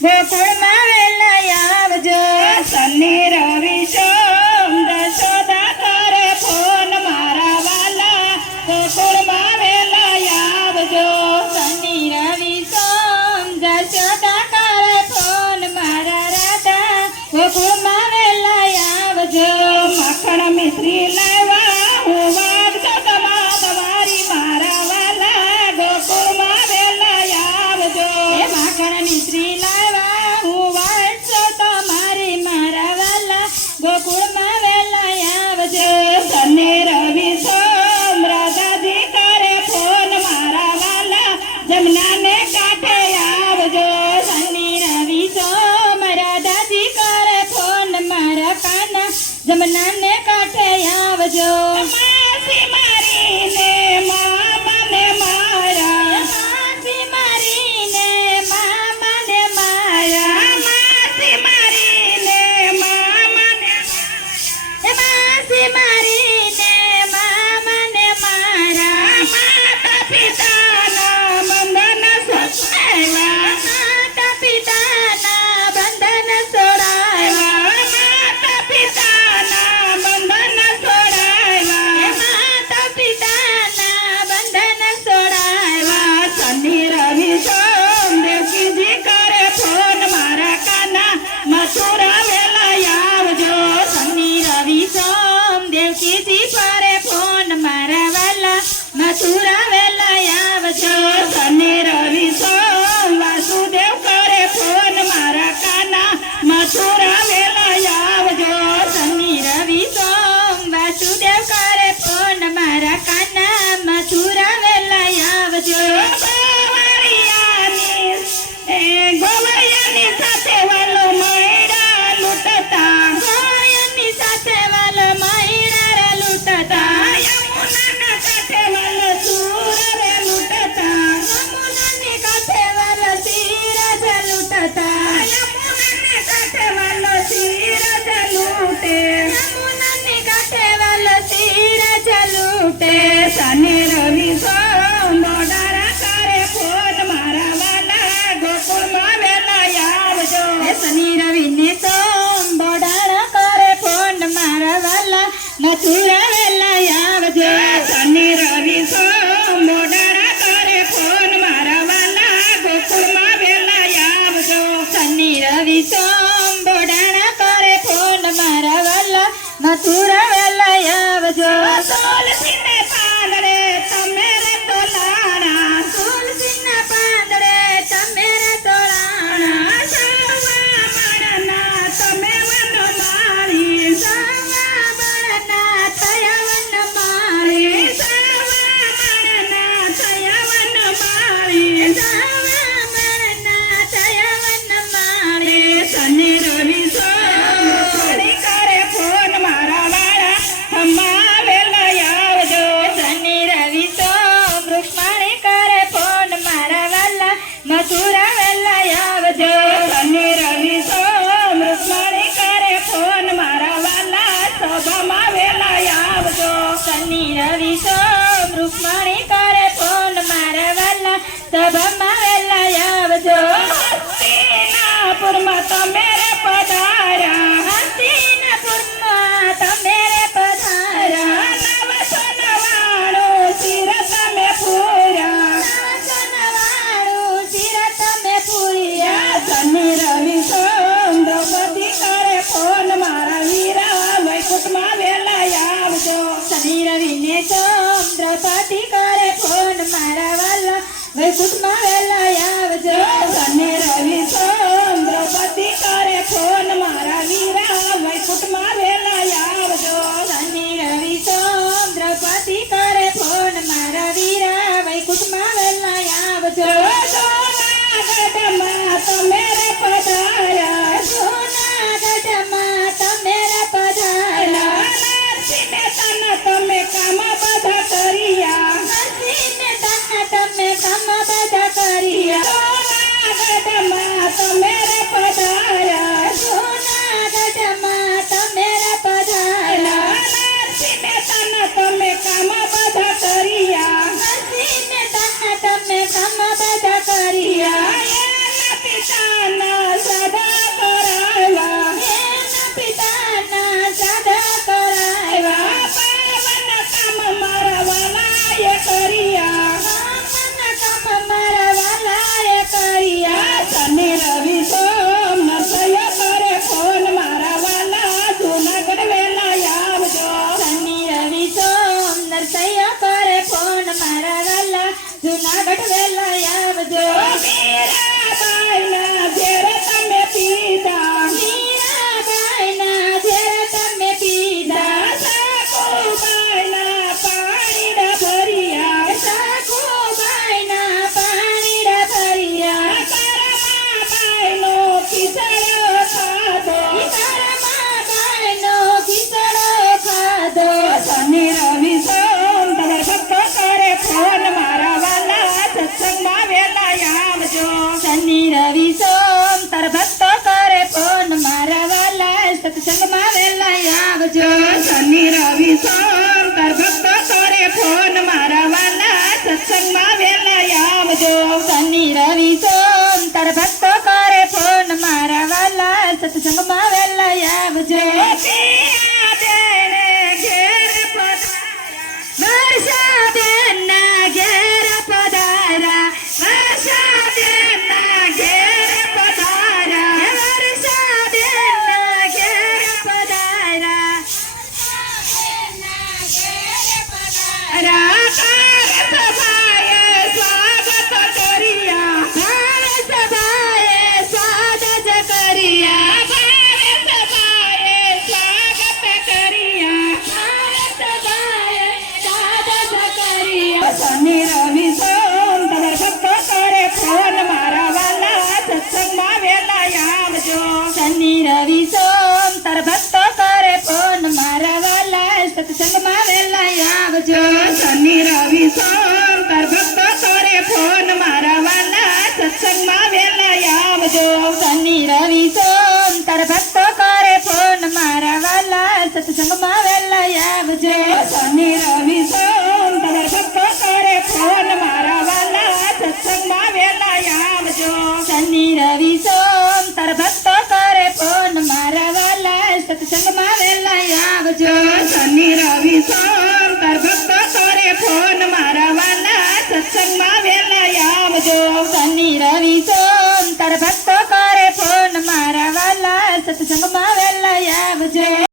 ગોકુળમાં વેલા આવજો શનિ રવિ સોમ દશોદા કરે ફોન મારા વાલા ગોકુળમાં વેલા આવજો શનિ રવિ સોમ દશોદા કરે ફોન મારા રાધા ગોકુળમાં વેલા આવજો માખણ મિશ્રી લાવ્યા હું વાગજો તમારી મારા વાલા ગોકુળમાં વેલા આવજો માખણ મિશ્રી લાવ્યા હું વાગજો તમારી મારા વાલા ગોકુળમાં વેલા આવજો શનિ રવિ સોમ રાધાજી કરે ફોન મારા વાલા જમનાને કાંઠે આવજો શનિ રવિ સોમ રાધાજી કરે ફોન મારા કાના જમનાને કાંઠે આવજો માસી મારીને મામાને મારા માસી મારીને મામાને મારા માસી મારીને મામાને માસી મારીને મામાને મારા માતા પિતાના બંધન છોડાવ્યા માતા પિતાના બંધન છોડાવ્યા માતા પિતાના બંધન છોડાવ્યા માતા પિતાના બંધન છોડાવ્યા શનિ રવિ સોમ દેવકીજી કરે ફોન મારા કાના મથુરા વેલા આવજો શનિ રવિ સોમ દેવકીજી કરે ફોન મારા વાલા મથુરા વેલા આવજો શનિ રવિ સોમ વાસુદેવ કરે ફોન મારા કાના મથુરા વેલા આવજો શનિ રવિ સોમ વાસુદેવ કરે ફોન મારા કાના મથુરા વેલા આવજો ગોવળિયાની સાથે વાલો મૈડા લૂંટતા ગોવળિયાની સાથે વાલો મૈડા લૂંટતા યમુનાના કાંઠે વાલો સૂર રે લૂંટતા યમુનાની કાંઠે વાલો સિરજ લૂંટતા યમુનાની કાંઠે વાલો સિરજ લૂંટે યમુનાની કાંઠે વાલો સિરજ લૂંટે શનિ રવિ સોમ દોડારા કરે ફોન મારા વાલા ગોકુળમાં વેલા આવજો શનિ રવિ ને સોમ દોડારા કરે ફોન મારા વાલા મથુરા વેલા આવજો શનિ રવિ સોમ દોડારા કરે ફોન મારા વાલા ગોકુળમાં વેલા આવજો શનિ રવિ સોમ દોડારા કરે ફોન મારા વાલા મથુરા વેલા આવજો તુલસીને પાંદડે તમે રે તોલાણા તુલસીના પાંદડે તમે રે તોલાણા સવા માળના તમે વન માળી સવા માળના થયા વન માળી સવા માળના થયા વન માળી સવા માળના થયા વન માળી શનિ રવિ સોમ કરે ફોન મારા વાળા હમા વેલા આવજો શનિ રવિ સોમ રૂક્ષ્મણી કરે ફોન મારા વાલા મથુરા વેલા આવજો શનિ રવિ સોમ રૂક્ષ્મણી કરે ફોન મારા વાલા સભામાં વેલા આવજો શનિ રવિ સોમ રૂક્ષ્મણી કરે ફોન મારા વાલા સભામાં વેલા આવજો હસ્તિનાપુરમાં તમે રે પધાર્યા હસ્તિનાપુરમાં તમે રે પધાર્યા 999 શિર તમે પૂર્યા 999 શિર તમે પૂર્યા શનિ રવિ સોમ દ્રૌપદી કરે ફોન મારા વીરા વૈકુંઠમાં વેલા આવજો શનિ રવિ ને સોમ દ્રૌપદી કરે ફોન મારા વાલા વૈકુંઠમાં વેલા આવજો શનિ રવિ સોમ દ્રૌપદી કરે ફોન મારા વીરા વૈકુંઠમાં વેલા આવજો શનિ રવિ સોમ દ્રૌપદી કરે ફોન મારા વીરા વૈકુંઠમાં વેલા આવજો સોનાગઢમાં તમે રે પધાર્યા સોનાગઢમાં તમે રે પધાર્યા નરસિંહ તન તમે કામ બધા કર્યા નરસિંહ તન તમે કામ બધા કર્યા સોમ તાર ભક્તો કરે ફોન મારા વાલા સત્સંગમાં વેલા આવજો શનિ રવિ સોમ તાર ભક્તો કરે ફોન મારા વાલા સત્સંગમાં વહેલા આવજો. વર્ષાબેનના ઘેર પધારા વર્ષાબેનના ઘેર પધારા વર્ષાબેનના ઘેર પધારા સભાએ સ્વાગત કર્યા સભાએ સ્વાગત કર્યા સભાએ સ્વાગત કર્યા શનિ રવિ સોમ તાર ભક્તો કરે ફોન મારા વાલા સત્સંગમાં વેલા આવજો શનિ રવિ સોમ તાર ભક્તો કરે ફોન મારા વાલા સત્સંગમાં વહેલા આવજો. શનિ રવિ સોમ તાર ભક્તો કરે ફોન મારા વાલા સત્સંગમાં વેલા આવજો શનિ રવિ સોમ તાર ભક્તો કરે ફોન મારા વાલા સત્સંગમાં વહેલા આવજો. શનિ રવિ સોમ તાર ભક્તો કરે ફોન મારા વાલા સત્સંગમાં વેલા આવજો શનિ રવિ સોમ તાર ભક્તો કરે ફોન મારા વાલા સત્સંગમાં વહેલા આવજો. શનિ રવિ સોમ તાર ભક્તો કરે ફોન મારા વાલા સત્સંગમાં વેલા આવજો શનિ રવિ સોમ તાર ભક્તો કરે ફોન મારા વાલા સત્સંગમાં વહેલા આવજો.